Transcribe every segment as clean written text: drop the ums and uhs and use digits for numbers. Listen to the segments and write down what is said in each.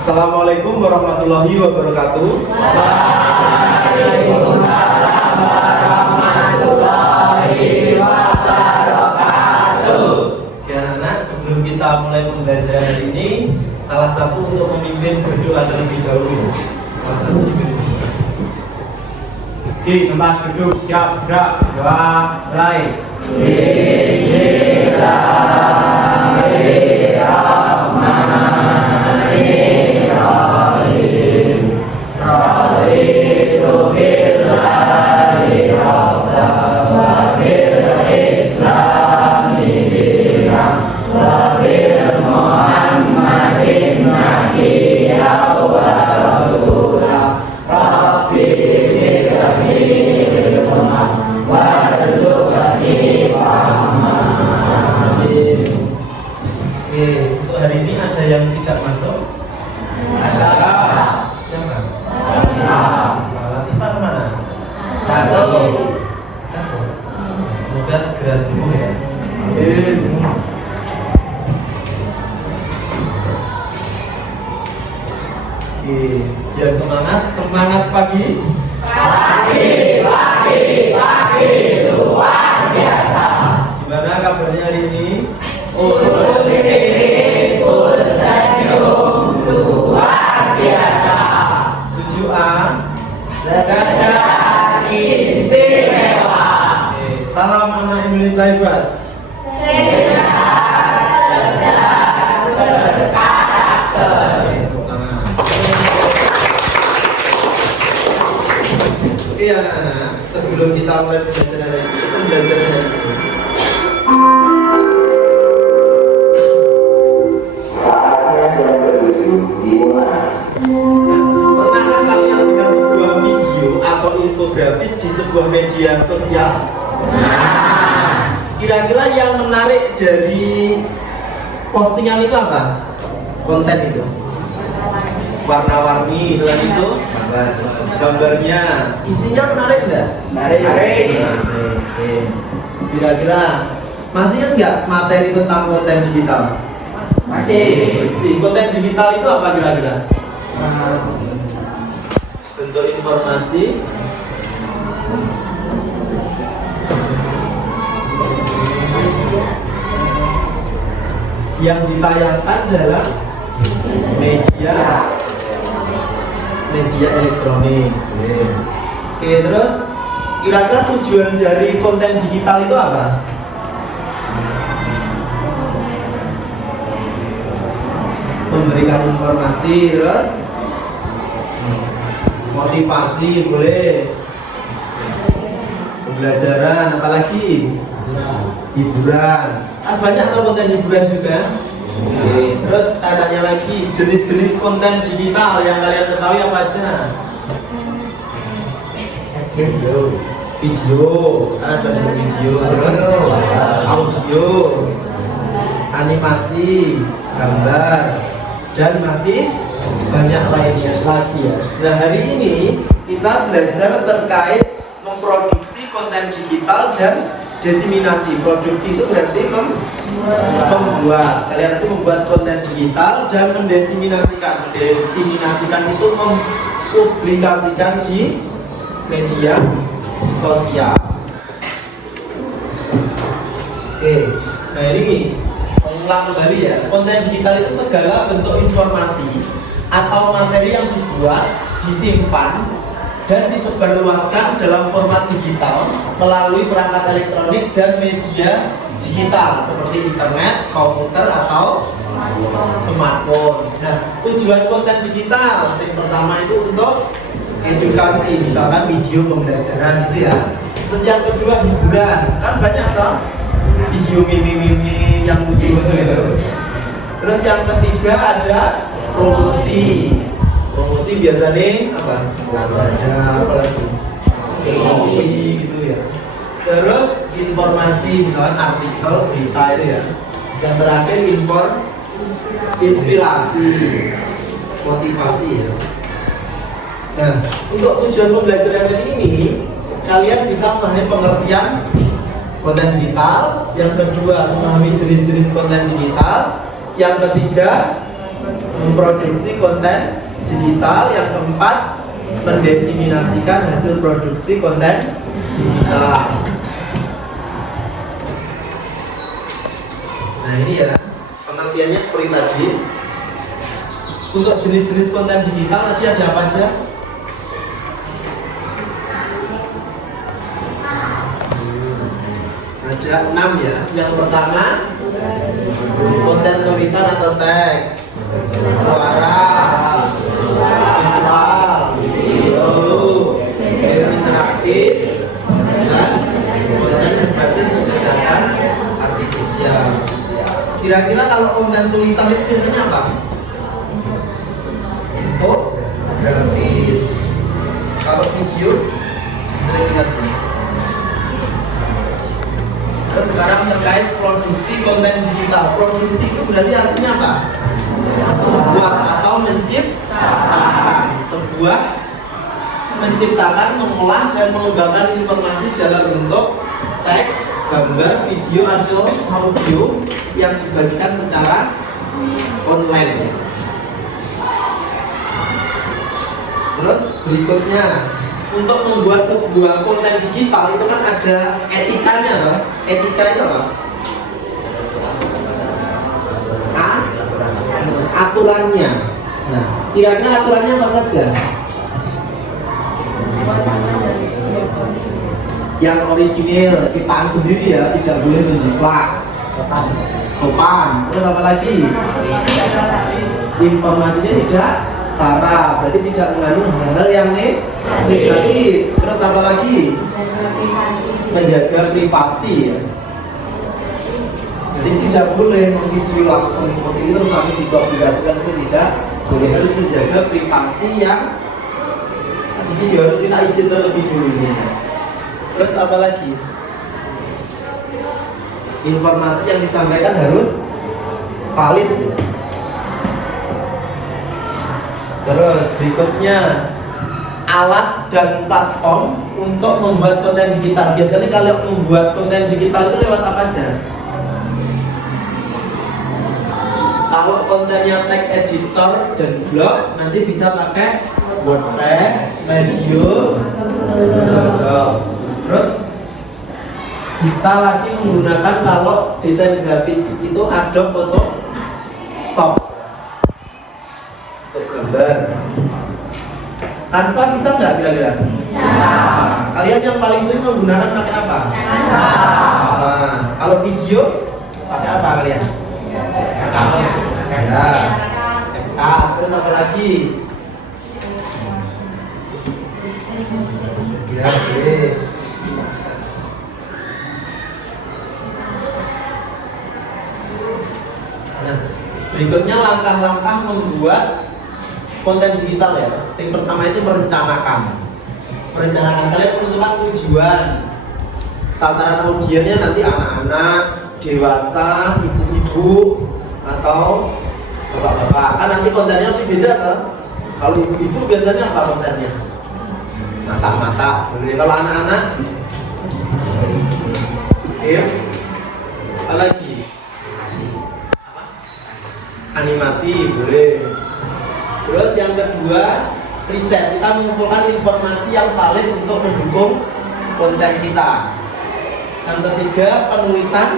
Assalamualaikum warahmatullahi wabarakatuh. Waalaikumsalam warahmatullahi wabarakatuh. Ya anak, sebelum kita mulai pembelajaran hari ini, salah satu untuk memimpin berdoa terlebih dahulu. Salah satu diberi. Di tempat duduk siap gerak, doa mulai. Bismillahirrahmanirrahim. Raditu billahi rabban wa bil islami dinan wa bil muhammadin nabiyyan wa rasulah. Rabbi zidni ilman warzuqni fahman. Untuk hari ini ada yang tidak masuk? Ada. Siapa? Latifah. Latifah kemana? Satu. Satu. Semoga segera sembuh ya. Ya semangat pagi. Pagi luar biasa. Gimana kabarnya hari ini? Full spirit, full senyum, luar biasa. 7A. Cerdas istimewa. Salam anak Indonesia hebat. Oke anak-anak, sebelum kita mulai pembelajaran hari ini, pernahkah kalian lihat sebuah video atau infografis di sebuah media sosial? Kira-kira yang menarik dari postingan itu apa? Konten itu? Warna-warni, selain itu gambarnya, isinya menarik enggak? Menarik. Oke. Kira-kira masih ingat nggak materi tentang konten digital? Masih. Konten digital itu apa kira-kira? Bentuk informasi yang ditayangkan adalah media elektronik. Oke, terus kira-kira tujuan dari konten digital itu apa? Memberikan informasi, terus motivasi, boleh pembelajaran, apalagi hiburan. Kan banyak tuh konten hiburan juga. Oke, terus tanya lagi jenis-jenis konten digital yang kalian ketahui apa aja? Video, ada video, terus audio, animasi, gambar, dan masih banyak lainnya lagi ya. Nah hari ini kita belajar terkait memproduksi konten digital dan desiminasi. Produksi itu berarti membuat. Kalian nanti membuat konten digital dan mendesiminasikan. Mendesiminasikan itu mempublikasikan di media sosial. Oke, nah ini mengulang kembali ya. Konten digital itu segala bentuk informasi atau materi yang dibuat, disimpan, dan disebarluaskan dalam format digital melalui perangkat elektronik dan media digital seperti internet, komputer, atau smartphone. Nah, tujuan konten digital yang pertama itu untuk edukasi, misalkan video pembelajaran gitu ya. Terus yang kedua hiburan, kan banyak toh video mimi-mimi yang lucu-lucu itu. Terus yang ketiga ada promosi. Promosi biasanya apa? Lazada, apalagi Shopee gitu ya. Terus informasi, misalkan artikel, berita itu ya. Yang terakhir inspirasi, motivasi ya. Nah, untuk tujuan pembelajaran ini, kalian bisa memahami pengertian konten digital. Yang kedua, memahami jenis-jenis konten digital. Yang ketiga, memproduksi konten digital. Yang keempat, mendesiminasikan hasil produksi konten digital. Nah ini ya, pengertiannya seperti tadi. Untuk jenis-jenis konten digital tadi ada apa aja? Ada 6 ya. Yang pertama, konten tulisan atau teks, suara, visual, video, game interaktif, dan konten berbasis kecerdasan artifisial. Kira-kira kalau konten tulisan itu biasanya apa? Info, grafis. Kalau video, sering lihat ini. Terus sekarang terkait produksi konten digital. Produksi itu berarti artinya apa? Membuat atau menciptakan sebuah, menciptakan, mengolah dan mengembangkan informasi dalam bentuk teks, gambar, video, atau audio yang dibagikan secara online. Terus berikutnya, untuk membuat sebuah konten digital itu kan ada etikanya loh. Etika itu apa? Aturannya. Nah, kira-kira aturannya apa saja? Yang orisinil, ciptaan sendiri ya, tidak boleh menjiplak. Sopan. Terus apa lagi? Informasinya tidak sara, berarti tidak mengandung hal-hal yang negatif. Terus apa lagi? Menjaga privasi ya. Jadi tidak boleh memvideo langsung seperti itu terus nanti dipublikasikan, itu tidak boleh. Harus menjaga privasi yang video harus kita izin terlebih dulu. Terus apa lagi? Informasi yang disampaikan harus valid. Terus berikutnya, alat dan platform untuk membuat konten digital. Biasanya kalau membuat konten digital itu lewat apa aja? Kalau kontennya tag editor dan blog, nanti bisa pakai WordPress, Medium, terus bisa lagi menggunakan kalau desain grafis itu Adobe Photoshop untuk gambar. Canva bisa nggak kira-kira? Bisa. Kalian yang paling sering menggunakan pakai apa? Canva. Nah, kalau video pakai apa kalian? Ya, terus apa lagi? Ya, oke. Nah, berikutnya langkah-langkah membuat konten digital ya. Yang pertama itu merencanakan. Merencanakan, kalian menentukan tujuan. Sasaran audiennya nanti anak-anak, dewasa, ibu-ibu, atau bapak-bapak. Kan nanti kontennya sih beda kan. Kalau ibu-ibu biasanya apa kontennya? Masak-masak. Kalau anak-anak, apa lagi? Animasi boleh. Terus yang kedua, riset. Kita mengumpulkan informasi yang valid untuk mendukung konten kita. Yang ketiga, penulisan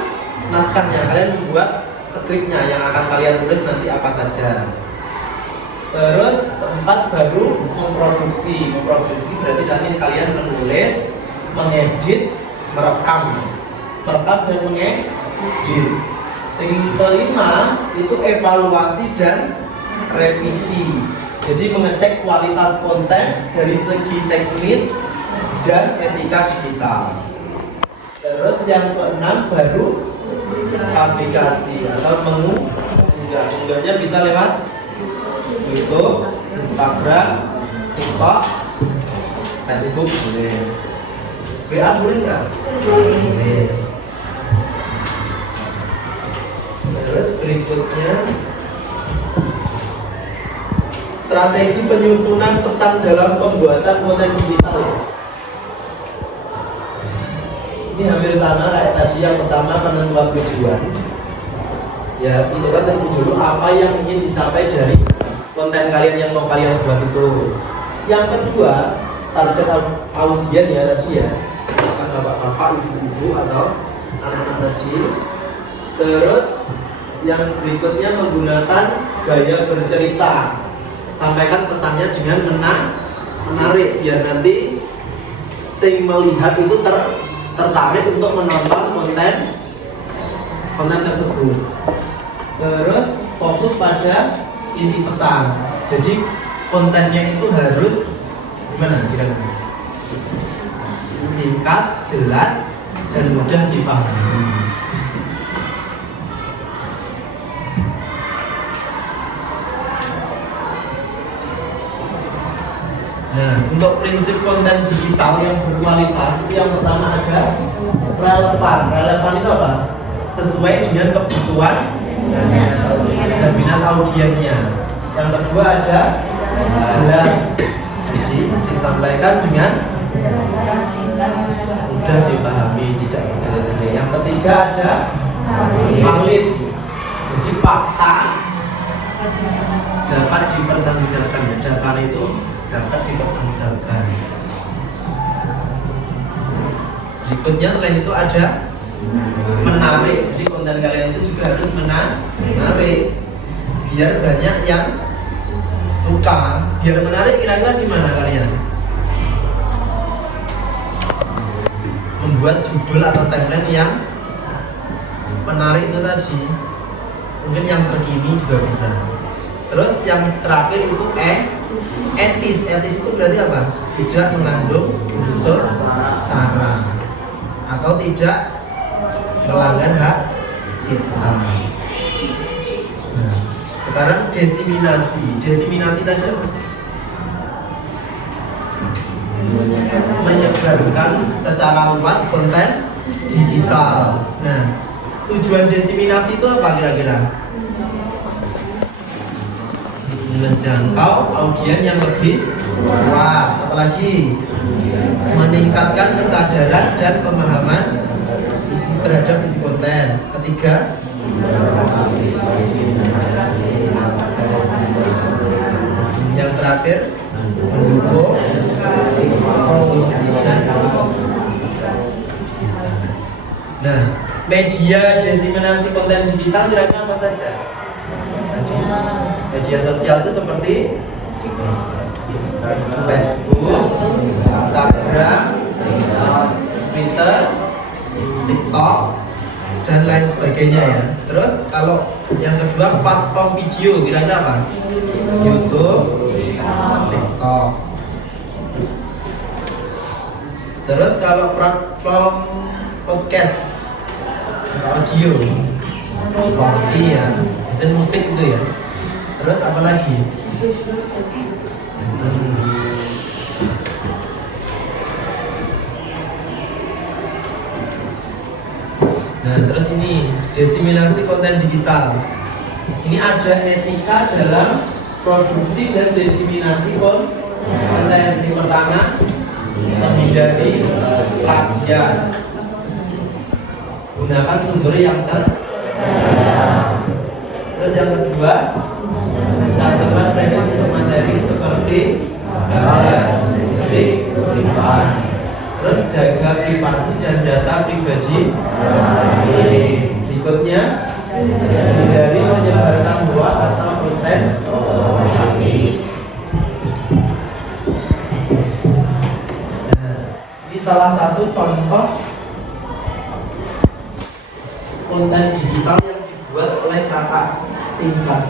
naskahnya. Kalian membuat skripnya yang akan kalian tulis nanti apa saja. Terus keempat, baru memproduksi. Memproduksi berarti nanti kalian menulis, mengedit, merekam dan mengedit. Yang kelima itu evaluasi dan revisi. Jadi mengecek kualitas konten dari segi teknis dan etika digital. Terus yang keenam baru aplikasi atau mengunggahnya bisa lewat YouTube, Instagram, TikTok, Facebook boleh. WA boleh nggak? Boleh. Terus berikutnya, strategi penyusunan pesan dalam pembuatan konten digital. Ini hampir sama kayak tadi. Yang pertama, penentuan tujuan. Ya, itu kan tentu dulu apa yang ingin dicapai dari konten kalian yang mau kalian buat itu. Yang kedua, target audien ya tadi ya, kan bapak-bapak, ibu-ibu atau anak-anak kecil. Terus yang berikutnya menggunakan gaya bercerita. Sampaikan pesannya dengan menarik biar nanti sing melihat itu tertarik untuk menonton konten tersebut. Terus fokus pada inti pesan. Jadi kontennya itu harus gimana kira-kira? Singkat, jelas, dan mudah dipahami. Nah, untuk prinsip konten digital yang berkualitas itu yang pertama ada relevan. Relevan itu apa? Sesuai dengan kebutuhan dan minat audiennya. Yang kedua ada jelas. Jadi disampaikan dengan mudah dipahami, tidak bertele-tele. Yang ketiga ada valid. Jadi fakta dapat dipertanggungjawabkan. Data itu dapat dipertanggungjawabkan. Berikutnya selain itu ada menarik. Jadi konten kalian itu juga harus menarik biar banyak yang suka. Biar menarik kira-kira gimana kalian? Membuat judul atau tagline yang menarik itu tadi. Mungkin yang terkini juga bisa. Terus yang terakhir itu etis. Etis itu berarti apa? Tidak mengandung unsur sara atau tidak melanggar hak cipta. Nah, sekarang desiminasi. Desiminasi tadi apa? Menyebarkan secara luas konten digital. Nah, tujuan desiminasi itu apa kira-kira? Menjangkau audien yang lebih luas. Apalagi meningkatkan kesadaran dan pemahaman terhadap isi konten. Ketiga, yang terakhir mendukung promosi dan. Nah, media desiminasi konten digital kira-kira apa saja? Media sosial itu seperti Facebook, Instagram, Twitter, TikTok, dan lain sebagainya ya. Terus kalau yang kedua platform video kira-kira apa? YouTube, TikTok. Terus kalau platform podcast atau audio seperti ya, misalnya musik itu ya. Terus apa lagi? Nah, terus ini desiminasi konten digital. Ini ada etika dalam produksi dan desiminasi konten. Yang pertama, menghindari plagiat. Gunakan sumber yang terus yang kedua, catatan prediksi untuk materi seperti gambar, musik, tulisan. Terus jaga privasi dan data pribadi. Berikutnya, hindari menyebarkan hoax atau konten. Nah, ini salah satu contoh konten digital yang dibuat oleh kakak tingkat.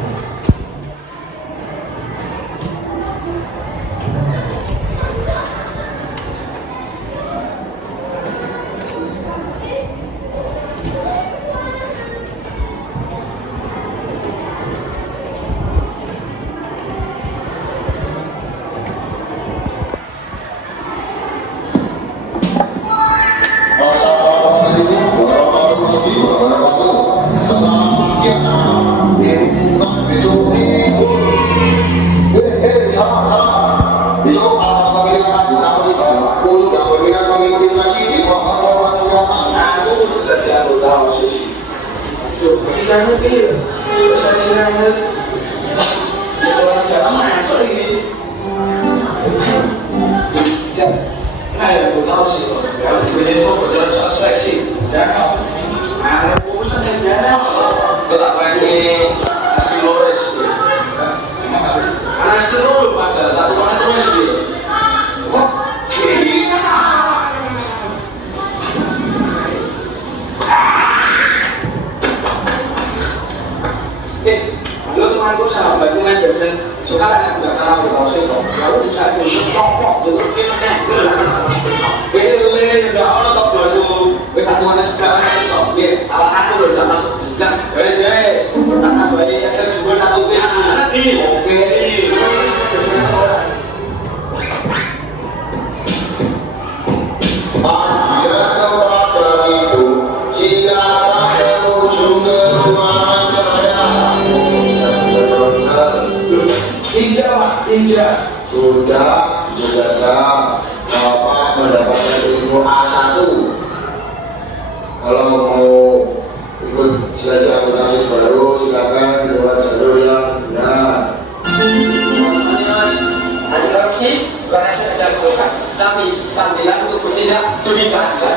Assalamualaikum warahmatullahi wabarakatuh. Selamat 那本身就刚才讲到老师说，然后就才就是高光，就是非常难，个人很好。Ini udah top dosu, wes satu mana segala nasi sok, ya. Kalau aku udah masuk bilang, wes, tata bayi saya juga satu pin, nanti, oke. Apabila kepada itu, silakan menuju ke ruangan saya. Injak, Pak, injak. Sudah saja Bapak mendapatkan info A1. Kalau mau ikut seleksi akuntansi baru, silakan lewat jalur yang benar. Ada korupsi, bukan hanya sekedar suka, tapi panggilan untuk bertindak demi keadilan.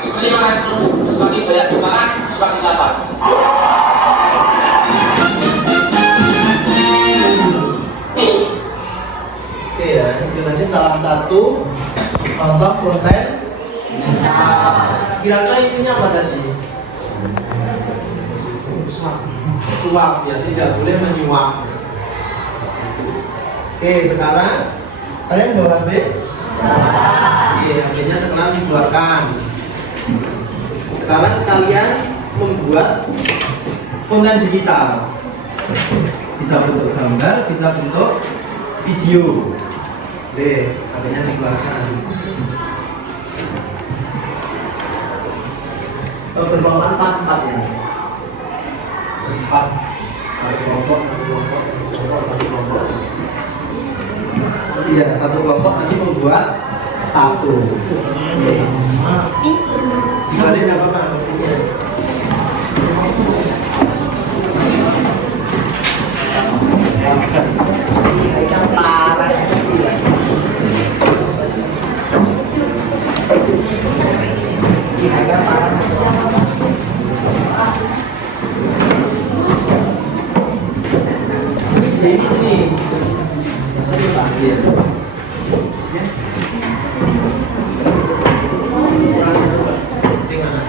Seperti makan kerupuk, semakin banyak dimakan, semakin lapar. Oke ya, itu tadi salah satu contoh konten. Kira-kira intinya apa tadi? Suap ya, tidak boleh menyuap. Oke, sekarang kalian bawa HP? Oke, HP-nya sekarang dikeluarkan. Sekarang kalian membuat konten digital. Bisa bentuk gambar, bisa bentuk video. Oke, HP-nya dikeluarkan. Berkelompok 4 ya. 4. Satu kelompok, satu kelompok. Iya, satu kelompok nanti membuat satu. Oke. Dibalik apa Pak? Di sini.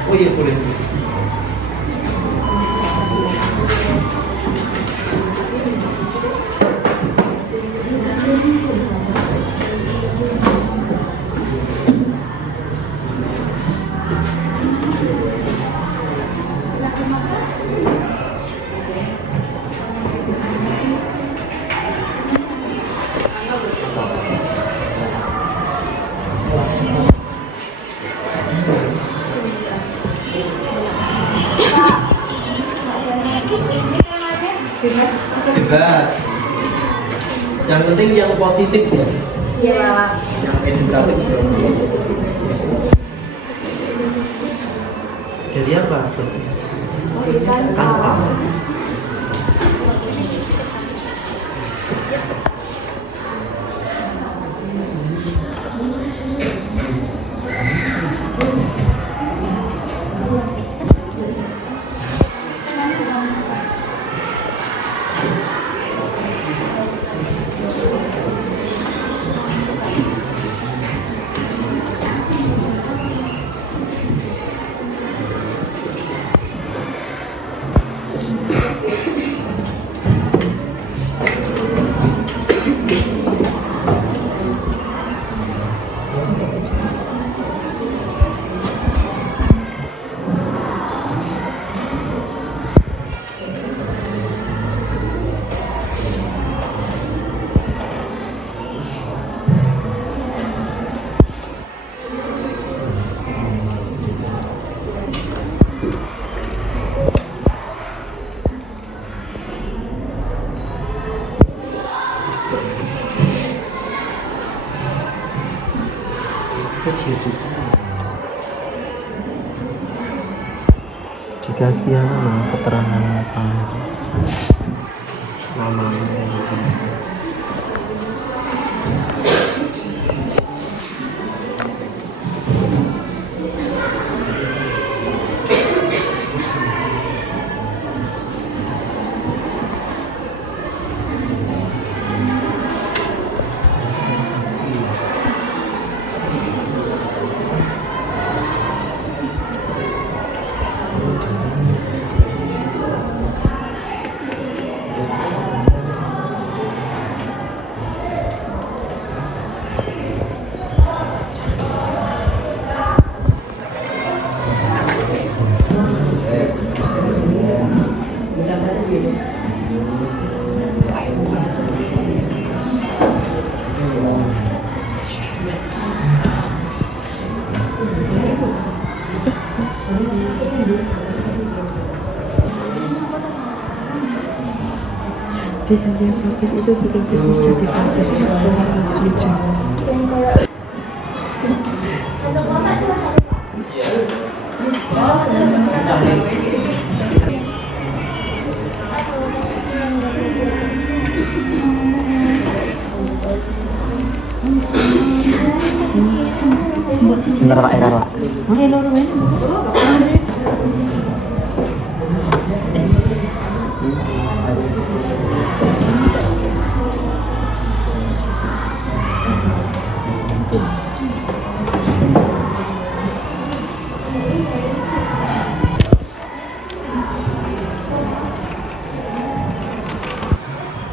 Oh iya boleh. Bebas. Yang penting yang positif ya. Iya. Yang edukatif. Jadi apa? Tanpa. Dikasih keterangan apa namanya gitu. Desain yang bagus itu bikin bisnis jadi lancar dan lucu. Sebentar Pak, Pak.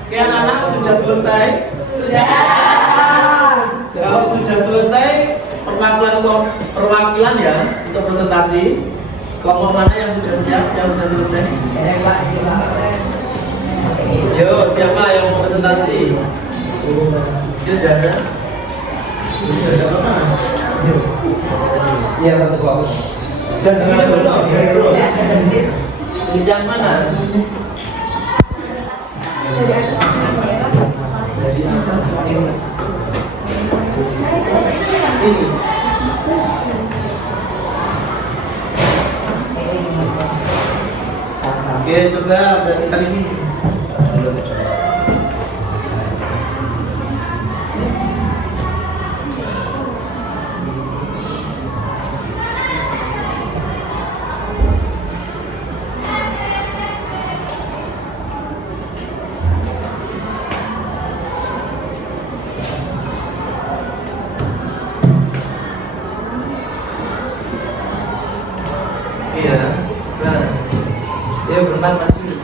Oke anak-anak sudah selesai? Sudah. Kalau sudah selesai perwakilan ya untuk presentasi. Kelompok mana yang sudah siap, yang sudah selesai? Yo, siapa yang mau presentasi? Yo, Zana. Iya, satu kelompok. Dan dengan dulu. Yang mana? Dari atas ini. Oke, coba berarti kali ini. Iya, nah, ya berempat masih.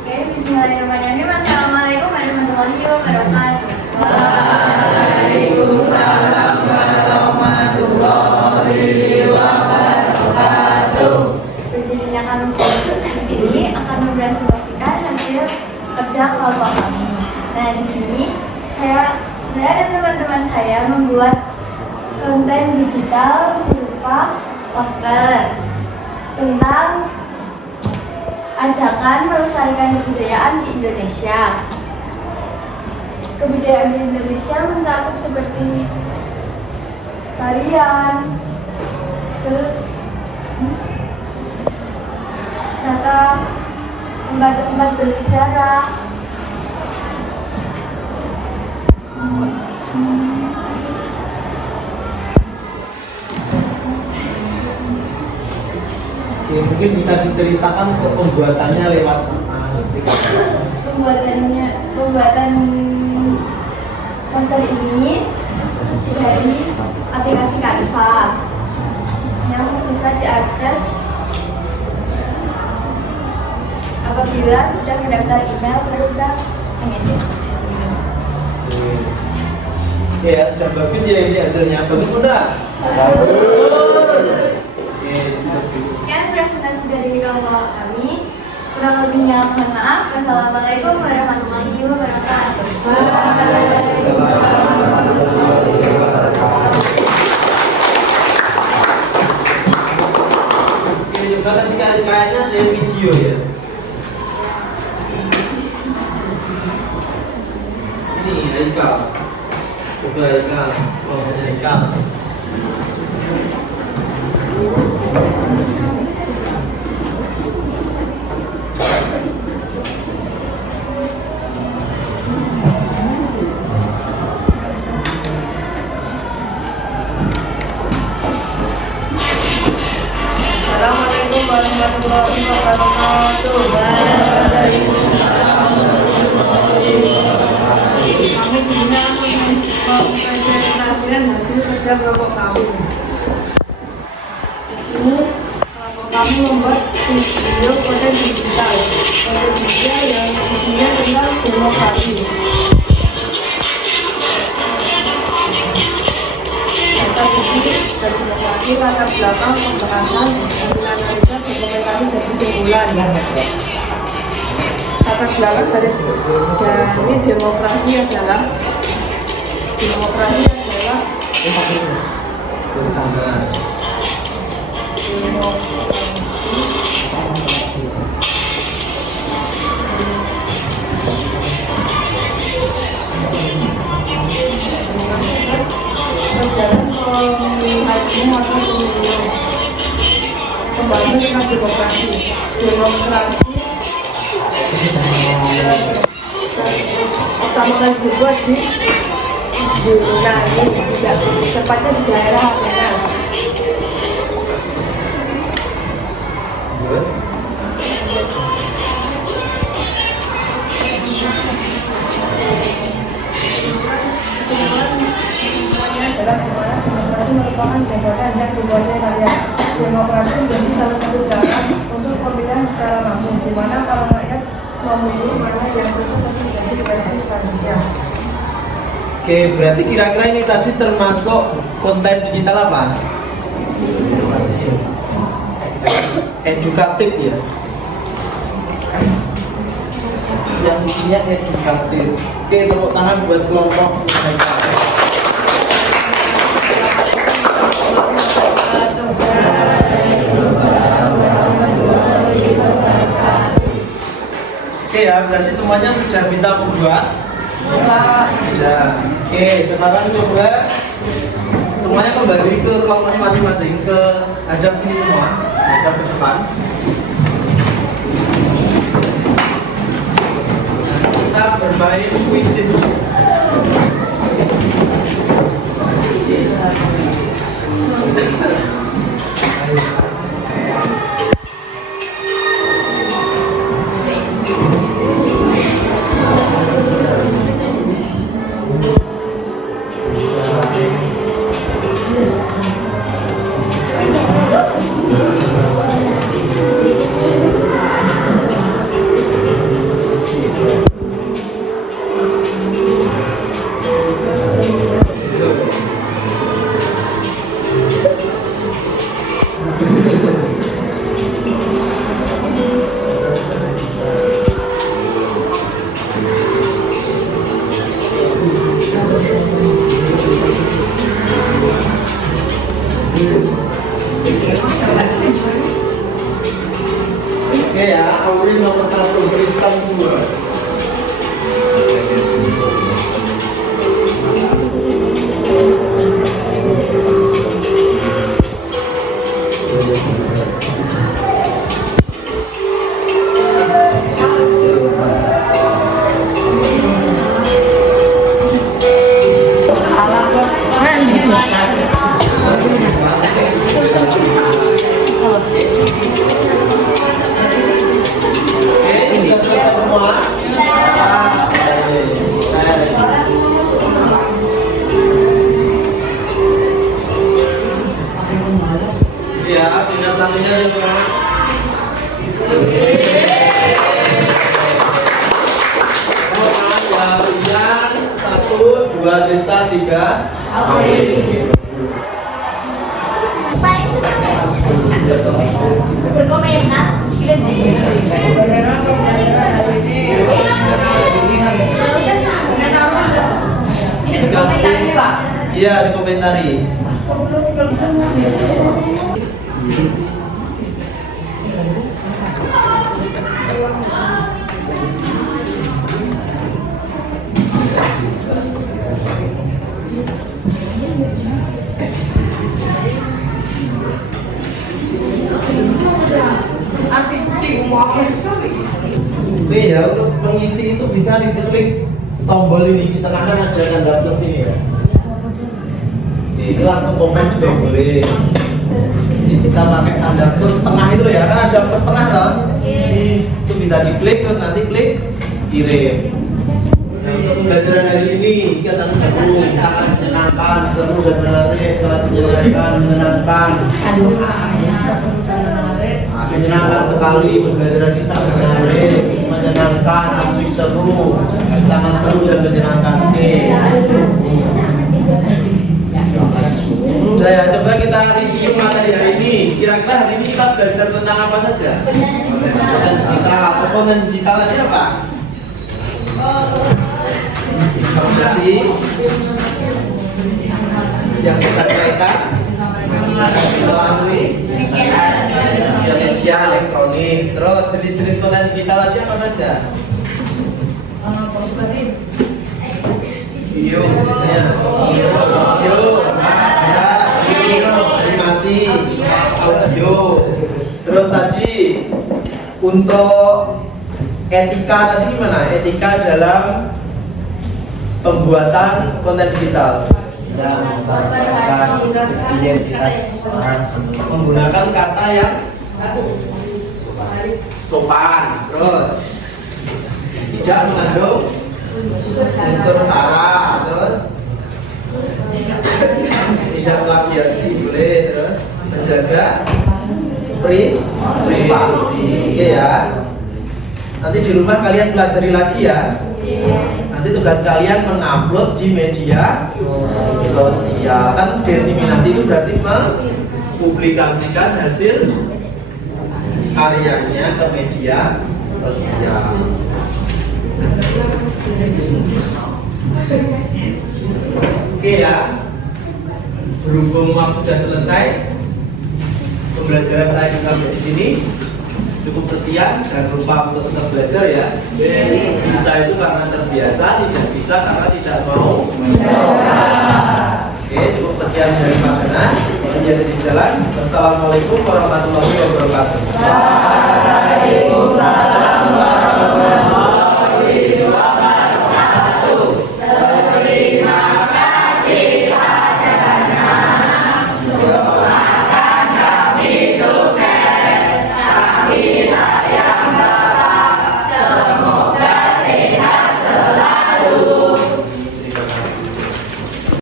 Oke, bismillahirrahmanirrahim. Assalamualaikum warahmatullahi wabarakatuh. Waalaikumsalam warahmatullahi wabarakatuh. Berdirinya kami di sini akan mempresentasikan hasil kerja kelompok kami. Nah, di sini saya dan teman-teman saya membuat konten digital berupa poster tentang ajakan melestarikan kebudayaan di Indonesia. Kebudayaan di Indonesia mencakup seperti tarian, terus wisata, tempat-tempat bersejarah, Ya, mungkin bisa diceritakan untuk pembuatannya lewat pembuatan poster ini dari aplikasi Canva yang bisa diakses apabila sudah mendaftar email baru bisa mengedit. ya sudah bagus ya ini hasilnya. Bagus bunda? Bagus. Oke, sudah bagus. Sekian presentasi dari kelompok kami. Kurang lebihnya mohon maaf. Wassalamualaikum warahmatullahi wabarakatuh. Oke, coba tadi kayaknya ada video ya. Ini Haikal. Coba Haikal. Oh, Haikal. Assalamualaikum warahmatullahi wabarakatuh. Kami bina mempresentasikan hasil kerja kelompok kami. sini kami membuat video konten digital yang isinya tentang demokrasi. Kata kunci dan demokrasi latar belakang pembahasan dan analisa dokumentasi dari kesimpulan. Latar belakang dari demokrasi adalah berjalan pemilihan umum atau pemilu. Pembahasan tentang demokrasi pertama kali dibuat di tepatnya di daerah Athena. Demokrasi merupakan jabatan yang dibuatnya rakyat. Demokrasi menjadi salah satu cara untuk pemilihan secara langsung, di mana para rakyat memilih mana yang cocok untuk menjadi pemimpin selanjutnya. Oke, berarti kira-kira ini tadi termasuk konten digital apa? Edukatif ya. Yang isinya edukatif. Oke, tepuk tangan buat kelompok mereka. Oke ya, berarti semuanya sudah bisa membuat? Sudah. Oke, sekarang coba semuanya kembali ke kelompok masing-masing, ke hadap sini semua, hadap ke depan. Kita bermain kuisis. Oke ya, Aurel nomor 1, Tristan 2. Ya, tinggal satunya ya Pak. Kalian 1, 2, Tristan 3. Berkomentar. Ini berkomentar Pak. Iya, dikomentari. Oke ya, untuk mengisi itu bisa diklik tombol ini, di tengah kan ada tanda plus ini ya. Ini langsung komen juga boleh. Bisa pakai tanda plus tengah itu ya, kan ada plus tengah kan? Itu bisa diklik terus nanti klik kirim. Nah, untuk pembelajaran hari ini kita seru, sangat menyenangkan, seru dan menarik, sangat menyenangkan, menyenangkan. Menyenangkan sekali pembelajaran ini sangat menarik, menyenangkan, asik, seru, sangat seru dan menyenangkan. Oke. Udah ya, coba kita review materi hari ini. Kira-kira hari ini kita belajar tentang apa saja? Konten digital. Konten digital tadi apa? Informasi yang bisa dikaitkan melalui media elektronik. Terus jenis-jenis konten digital tadi apa saja? Video, animasi, audio. Terus tadi untuk etika tadi gimana? Etika dalam pembuatan konten digital. Identitas orang semua. Menggunakan kata yang sopan. Terus tidak mengandung unsur sara. Terus tidak plagiasi boleh. Terus menjaga privasi. Oke ya. Nanti di rumah kalian pelajari lagi ya. Nanti tugas kalian mengupload di media sosial. Kan diseminasi itu berarti mempublikasikan hasil karyanya ke media sosial. Oke ya. Berhubung waktu sudah selesai, pembelajaran saya sampai di sini. Cukup sekian, jangan lupa untuk tetap belajar ya. Bisa itu karena terbiasa, tidak bisa karena tidak mau. Oke, cukup sekian dari Pak Gana. Jadi di jalan. Wassalamualaikum warahmatullahi wabarakatuh. Waalaikumsalam warahmatullahi wabarakatuh.